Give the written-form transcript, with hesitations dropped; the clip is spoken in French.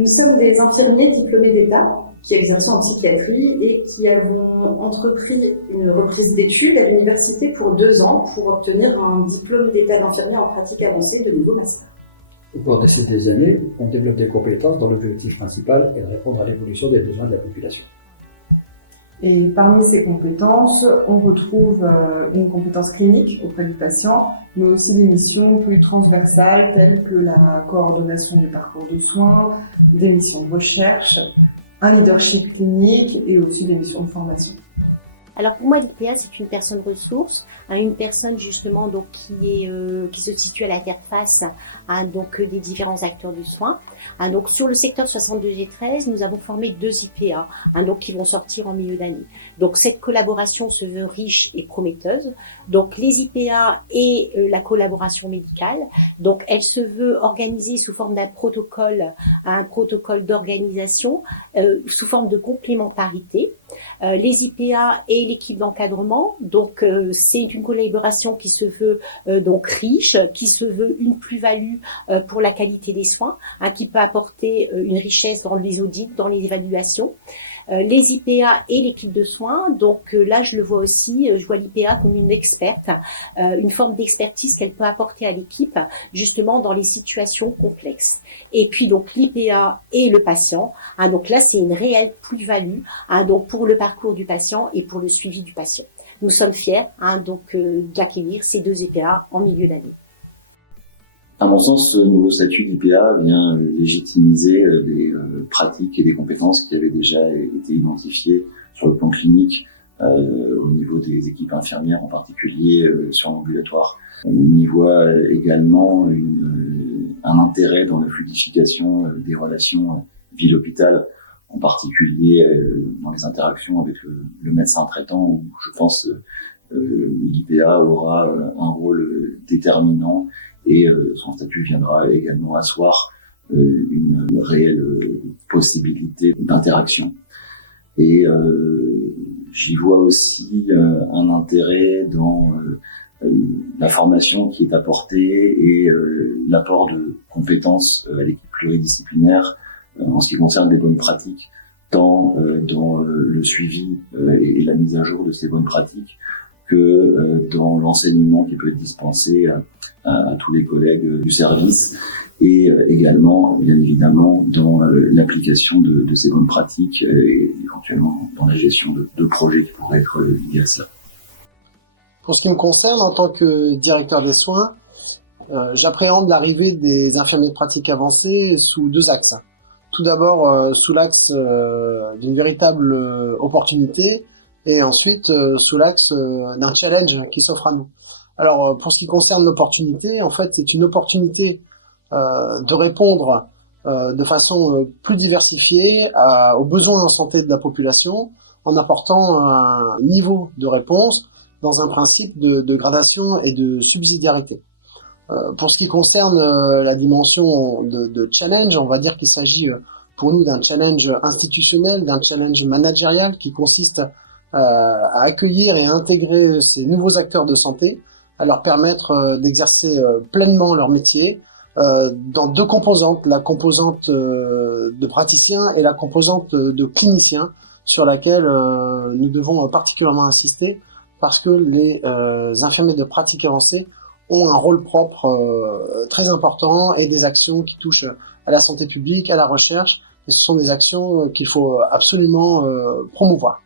Nous sommes des infirmiers diplômés d'État qui exerçons en psychiatrie et qui avons entrepris une reprise d'études à l'université pour 2 ans pour obtenir un diplôme d'État d'infirmier en pratique avancée de niveau master. Au cours de ces 2 années, on développe des compétences dont l'objectif principal est de répondre à l'évolution des besoins de la population. Et parmi ces compétences, on retrouve une compétence clinique auprès du patient, mais aussi des missions plus transversales telles que la coordination du parcours de soins, des missions de recherche, un leadership clinique et aussi des missions de formation. Alors pour moi, l'IPA, c'est une personne ressource, une personne justement donc qui se situe à l'interface donc des différents acteurs du soin. Donc sur le secteur 62G13, nous avons formé 2 IPA donc qui vont sortir en milieu d'année. Donc cette collaboration se veut riche et prometteuse. Donc les IPA et la collaboration médicale, donc elle se veut organisée sous forme d'un protocole, un protocole d'organisation sous forme de complémentarité. Les IPA et l'équipe d'encadrement, donc c'est une collaboration qui se veut donc riche, qui se veut une plus-value pour la qualité des soins, qui peut apporter une richesse dans les audits, dans les évaluations. Les IPA et l'équipe de soins, donc là je le vois aussi, je vois l'IPA comme une experte, une forme d'expertise qu'elle peut apporter à l'équipe justement dans les situations complexes. Et puis donc l'IPA et le patient, donc là c'est une réelle plus-value donc pour le parcours du patient et pour le suivi du patient. Nous sommes fiers donc d'accueillir ces 2 IPA en milieu d'année. À mon sens, ce nouveau statut d'IPA vient légitimiser des pratiques et des compétences qui avaient déjà été identifiées sur le plan clinique au niveau des équipes infirmières, en particulier sur l'ambulatoire. On y voit également un intérêt dans la fluidification des relations ville-hôpital, en particulier dans les interactions avec le médecin traitant, où je pense l'IPA aura un rôle déterminant et son statut viendra également asseoir une réelle possibilité d'interaction. Et j'y vois aussi un intérêt dans la formation qui est apportée et l'apport de compétences à l'équipe pluridisciplinaire en ce qui concerne les bonnes pratiques, tant dans le suivi et la mise à jour de ces bonnes pratiques que dans l'enseignement qui peut être dispensé à tous les collègues du service et également, bien évidemment, dans l'application de ces bonnes pratiques et éventuellement dans la gestion de projets qui pourraient être liés à cela. Pour ce qui me concerne, en tant que directeur des soins, j'appréhende l'arrivée des infirmiers de pratique avancée sous 2 axes. Tout d'abord, sous l'axe d'une véritable opportunité et ensuite sous l'axe d'un challenge qui s'offre à nous. Alors, pour ce qui concerne l'opportunité, en fait, c'est une opportunité de répondre de façon plus diversifiée aux besoins en santé de la population en apportant un niveau de réponse dans un principe de gradation et de subsidiarité. Pour ce qui concerne la dimension de challenge, on va dire qu'il s'agit pour nous d'un challenge institutionnel, d'un challenge managérial qui consiste à accueillir et à intégrer ces nouveaux acteurs de santé, à leur permettre d'exercer pleinement leur métier dans 2 composantes, la composante de praticien et la composante de clinicien, sur laquelle nous devons particulièrement insister parce que les infirmiers de pratique avancée ont un rôle propre très important et des actions qui touchent à la santé publique, à la recherche, et ce sont des actions qu'il faut absolument promouvoir.